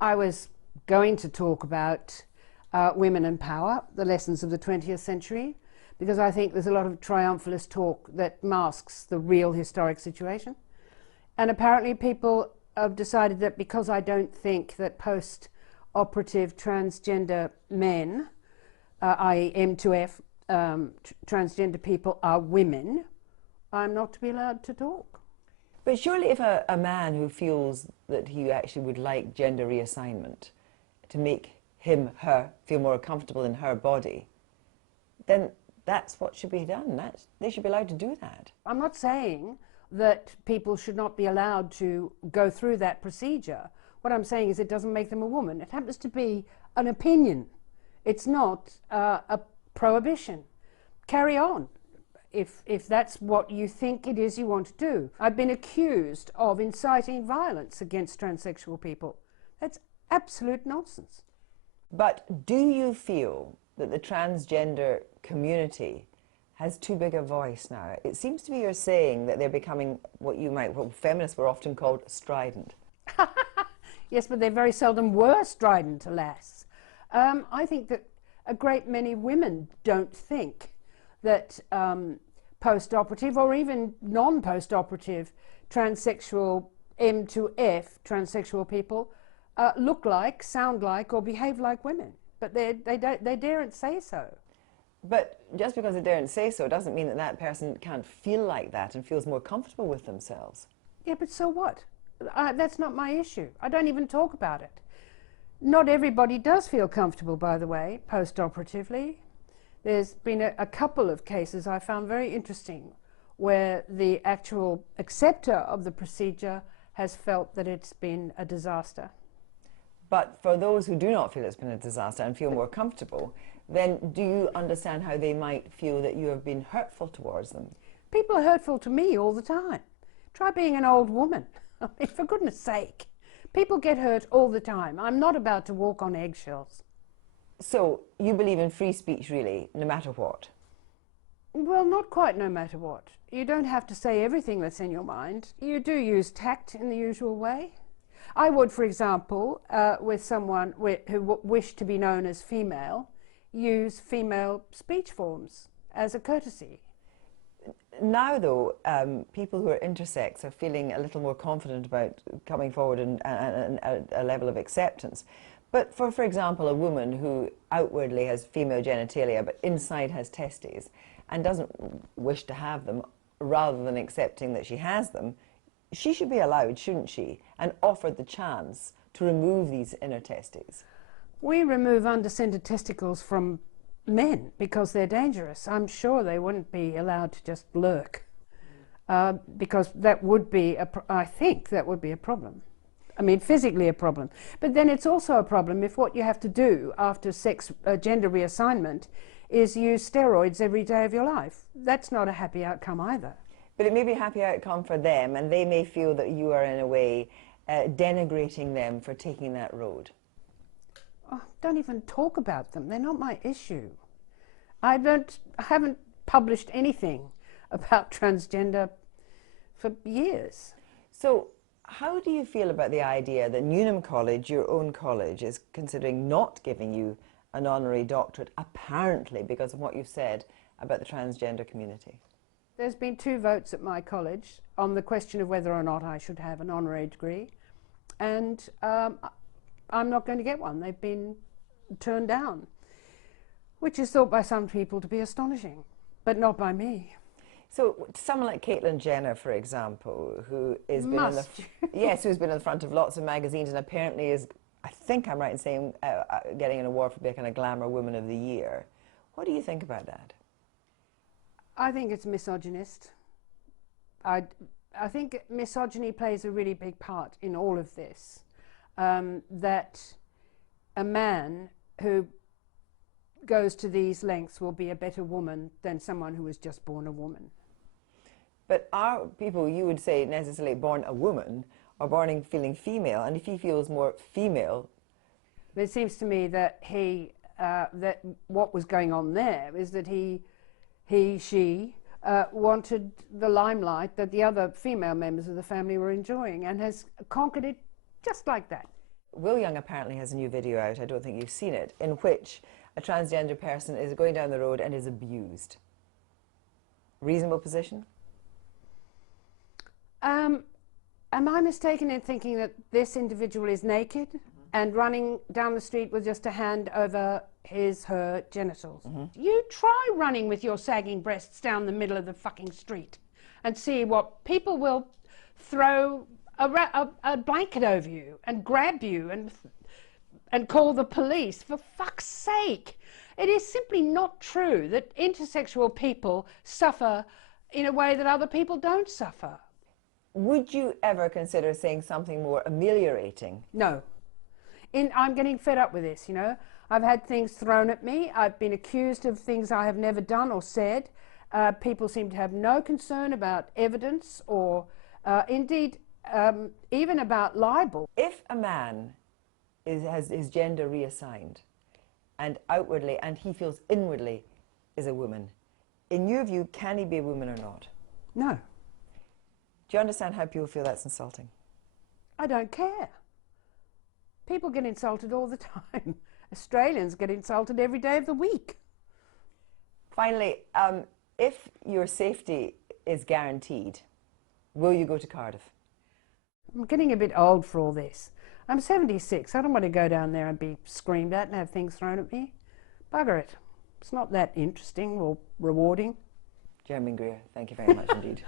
I was going to talk about women and power, the lessons of the 20th century, because I think there's a lot of triumphalist talk that masks the real historic situation. And apparently people have decided that because I don't think that post-operative transgender men, i.e. M2F, transgender people are women, I'm not to be allowed to talk. But surely if a man who feels that he actually would like gender reassignment to make him, her, feel more comfortable in her body, then that's what should be done. They should be allowed to do that. I'm not saying that people should not be allowed to go through that procedure. What I'm saying is it doesn't make them a woman. It happens to be an opinion. It's not a prohibition. Carry on, if that's what you think it is you want to do. I've been accused of inciting violence against transsexual people. That's absolute nonsense. But do you feel that the transgender community has too big a voice now? It seems to me you're saying that they're becoming what feminists were often called strident. Yes, but they very seldom were strident, alas. I think that a great many women don't think that post-operative or even non-post-operative transsexual M2F transsexual people look like, sound like, or behave like women. But they daren't say so. But just because they daren't say so doesn't mean that that person can't feel like that and feels more comfortable with themselves. Yeah, but so what? That's not my issue. I don't even talk about it. Not everybody does feel comfortable, by the way, post-operatively. There's been a couple of cases I found very interesting where the actual acceptor of the procedure has felt that it's been a disaster. But for those who do not feel it's been a disaster and feel more comfortable, then do you understand how they might feel that you have been hurtful towards them? People are hurtful to me all the time. Try being an old woman. I mean, for goodness sake. People get hurt all the time. I'm not about to walk on eggshells. So you believe in free speech, really, no matter what? Well, not quite no matter what. You don't have to say everything that's in your mind. You do use tact in the usual way. I would, for example, with someone who wished to be known as female, use female speech forms as a courtesy. Now, though, people who are intersex are feeling a little more confident about coming forward and a level of acceptance. But for example, a woman who outwardly has female genitalia but inside has testes and doesn't wish to have them, rather than accepting that she has them, she should be allowed, shouldn't she, and offered the chance to remove these inner testes. We remove undescended testicles from men because they're dangerous. I'm sure they wouldn't be allowed to just lurk because that would be, I think that would be a problem. I mean, physically a problem. But then it's also a problem if what you have to do after gender reassignment is use steroids every day of your life. That's not a happy outcome either. But it may be a happy outcome for them, and they may feel that you are, in a way, denigrating them for taking that road. Oh, don't even talk about them. They're not my issue. I haven't published anything about transgender for years. So how do you feel about the idea that Newnham College, your own college, is considering not giving you an honorary doctorate, apparently because of what you've said about the transgender community? There's been 2 votes at my college on the question of whether or not I should have an honorary degree, and I'm not going to get one. They've been turned down, which is thought by some people to be astonishing, but not by me. So someone like Caitlyn Jenner, for example, who has been who's been on the front of lots of magazines and apparently is, I think I'm right in saying, getting an award for being a Glamour Woman of the Year. What do you think about that? I think it's misogynist. I think misogyny plays a really big part in all of this. That a man who goes to these lengths will be a better woman than someone who was just born a woman. But are people, you would say, necessarily born a woman or born feeling female? And if he feels more female... It seems to me that that what was going on there is that she wanted the limelight that the other female members of the family were enjoying and has conquered it just like that. Will Young apparently has a new video out, I don't think you've seen it, in which a transgender person is going down the road and is abused. Reasonable position? Am I mistaken in thinking that this individual is naked and running down the street with just a hand over her genitals? You try running with your sagging breasts down the middle of the fucking street and see what people will throw a blanket over you and grab you and call the police. For fuck's sake. It is simply not true that intersexual people suffer in a way that other people don't suffer. Would you ever consider saying something more ameliorating? No. I'm getting fed up with this, you know. I've had things thrown at me. I've been accused of things I have never done or said. People seem to have no concern about evidence or indeed even about libel. If a man has his gender reassigned and outwardly and he feels inwardly is a woman, in your view, can he be a woman or not? No. Do you understand how people feel that's insulting? I don't care. People get insulted all the time. Australians get insulted every day of the week. Finally, if your safety is guaranteed, will you go to Cardiff? I'm getting a bit old for all this. I'm 76. I don't want to go down there and be screamed at and have things thrown at me. Bugger it. It's not that interesting or rewarding. Germaine Greer, thank you very much indeed.